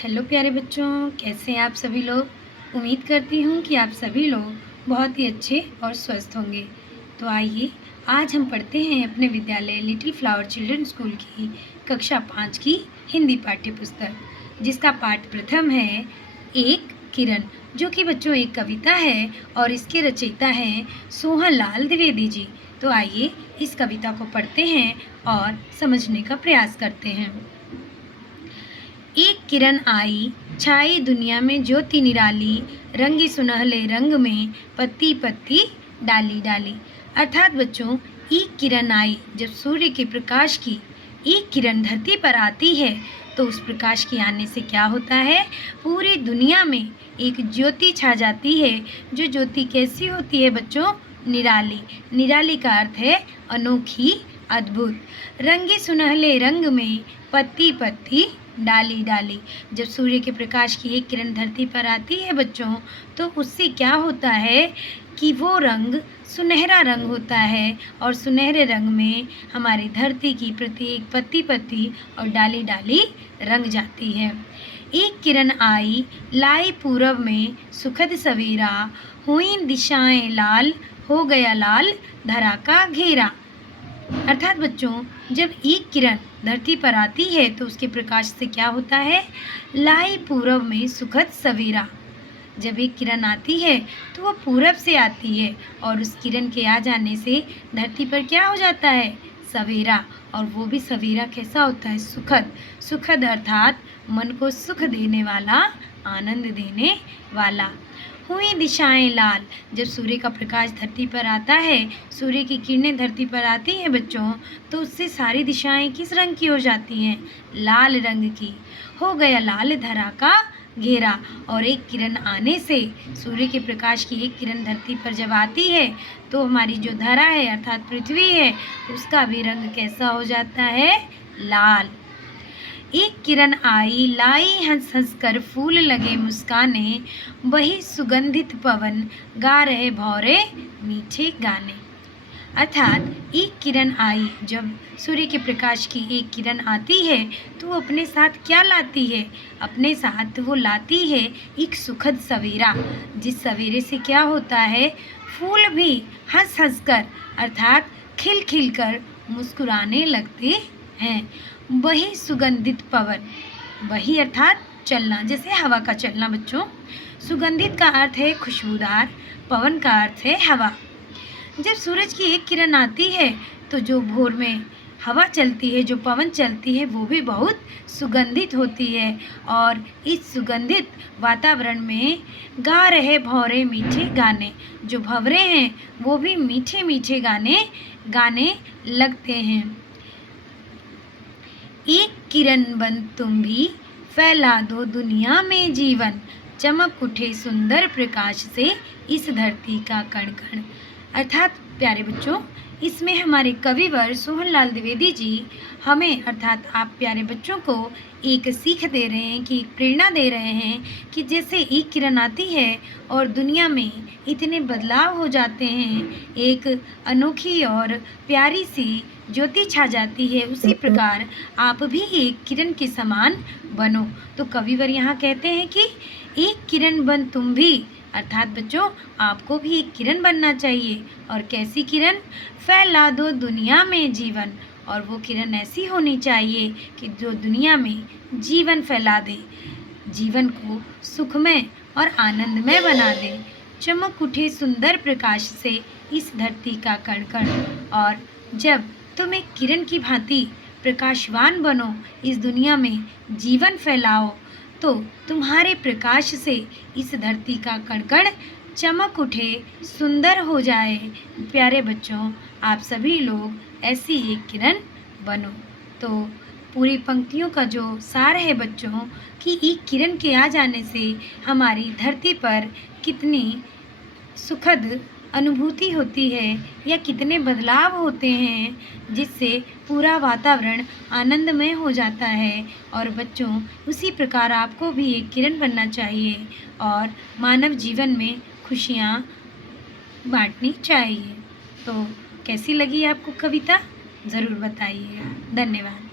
Hello प्यारे बच्चों, कैसे हैं आप सभी लोग। उम्मीद करती हूँ कि आप सभी लोग बहुत ही अच्छे और स्वस्थ होंगे। तो आइए आज हम पढ़ते हैं अपने विद्यालय लिटिल फ्लावर चिल्ड्रन स्कूल की कक्षा 5 की हिंदी पाठ्य पुस्तक, जिसका पाठ प्रथम है एक किरण, जो कि बच्चों एक कविता है और इसके रचयिता हैं सोहन लाल द्विवेदी जी। तो आइए इस कविता को पढ़ते हैं और समझने का प्रयास करते हैं। एक किरण आई, छाई दुनिया में ज्योति निराली, रंगी सुनहले रंग में पत्ती पत्ती डाली डाली। अर्थात बच्चों, एक किरण आई, जब सूर्य के प्रकाश की एक किरण धरती पर आती है तो उस प्रकाश के आने से क्या होता है, पूरी दुनिया में एक ज्योति छा जाती है। जो ज्योति कैसी होती है बच्चों, निराली। निराली का अर्थ है अनोखी, अद्भुत। रंगी सुनहले रंग में पत्ती पत्ती डाली डाली। जब सूर्य के प्रकाश की एक किरण धरती पर आती है बच्चों, तो उससे क्या होता है कि वो रंग सुनहरा रंग होता है और सुनहरे रंग में हमारी धरती की प्रत्येक पत्ती पत्ती और डाली डाली रंग जाती है। एक किरण आई, लाई पूरब में सुखद सवेरा, हुई दिशाएं लाल, हो गया लाल धरा का घेरा। अर्थात बच्चों, जब एक किरण धरती पर आती है तो उसके प्रकाश से क्या होता है, लाई पूरब में सुखद सवेरा। जब एक किरण आती है तो वो पूरब से आती है और उस किरण के आ जाने से धरती पर क्या हो जाता है, सवेरा। और वो भी सवेरा कैसा होता है, सुखद। सुखद अर्थात मन को सुख देने वाला, आनंद देने वाला। हुई दिशाएं लाल, जब सूर्य का प्रकाश धरती पर आता है, सूर्य की किरणें धरती पर आती हैं बच्चों, तो उससे सारी दिशाएं किस रंग की हो जाती हैं, लाल रंग की। हो गया लाल धरा का घेरा। और एक किरण आने से, सूर्य के प्रकाश की एक किरण धरती पर जब आती है तो हमारी जो धरा है अर्थात पृथ्वी है, उसका भी रंग कैसा हो जाता है, लाल। एक किरण आई, लाई हंस हंस कर फूल लगे मुस्काने, वही सुगंधित पवन गा रहे भौरे मीठे गाने। अर्थात एक किरण आई, जब सूर्य के प्रकाश की एक किरण आती है तो वो अपने साथ क्या लाती है, अपने साथ वो लाती है एक सुखद सवेरा। जिस सवेरे से क्या होता है, फूल भी हंस हंस कर अर्थात खिल खिल कर मुस्कुराने लगते हैं। वही सुगंधित पवन, वही अर्थात चलना, जैसे हवा का चलना बच्चों। सुगंधित का अर्थ है खुशबूदार, पवन का अर्थ है हवा। जब सूरज की एक किरण आती है तो जो भोर में हवा चलती है, जो पवन चलती है, वो भी बहुत सुगंधित होती है। और इस सुगंधित वातावरण में गा रहे भौरे मीठे गाने, जो भंवरे हैं वो भी मीठे मीठे गाने गाने लगते हैं। एक किरण बन तुम भी, फैला दो दुनिया में जीवन, चमक उठे सुंदर प्रकाश से इस धरती का कण कण। अर्थात प्यारे बच्चों, इसमें हमारे कविवर सोहन लाल द्विवेदी जी हमें अर्थात आप प्यारे बच्चों को एक सीख दे रहे हैं, कि एक प्रेरणा दे रहे हैं कि जैसे एक किरण आती है और दुनिया में इतने बदलाव हो जाते हैं, एक अनोखी और प्यारी सी ज्योति छा जाती है, उसी प्रकार आप भी एक किरण के समान बनो। तो कविवर यहाँ कहते हैं कि एक किरण बन तुम भी, अर्थात बच्चों आपको भी एक किरण बनना चाहिए। और कैसी किरण, फैला दो दुनिया में जीवन। और वो किरण ऐसी होनी चाहिए कि जो दुनिया में जीवन फैला दे, जीवन को सुखमय और आनंदमय बना दे। चमक उठे सुंदर प्रकाश से इस धरती का कण कण। और जब तुम एक किरण की भांति प्रकाशवान बनो, इस दुनिया में जीवन फैलाओ, तो तुम्हारे प्रकाश से इस धरती का कण कण चमक उठे, सुंदर हो जाए। प्यारे बच्चों, आप सभी लोग ऐसी एक किरण बनो। तो पूरी पंक्तियों का जो सार है बच्चों, कि एक किरण के आ जाने से हमारी धरती पर कितनी सुखद अनुभूति होती है, या कितने बदलाव होते हैं, जिससे पूरा वातावरण आनंदमय हो जाता है। और बच्चों, उसी प्रकार आपको भी एक किरण बनना चाहिए और मानव जीवन में खुशियाँ बांटनी चाहिए। तो कैसी लगी आपको कविता, ज़रूर बताइएगा। धन्यवाद।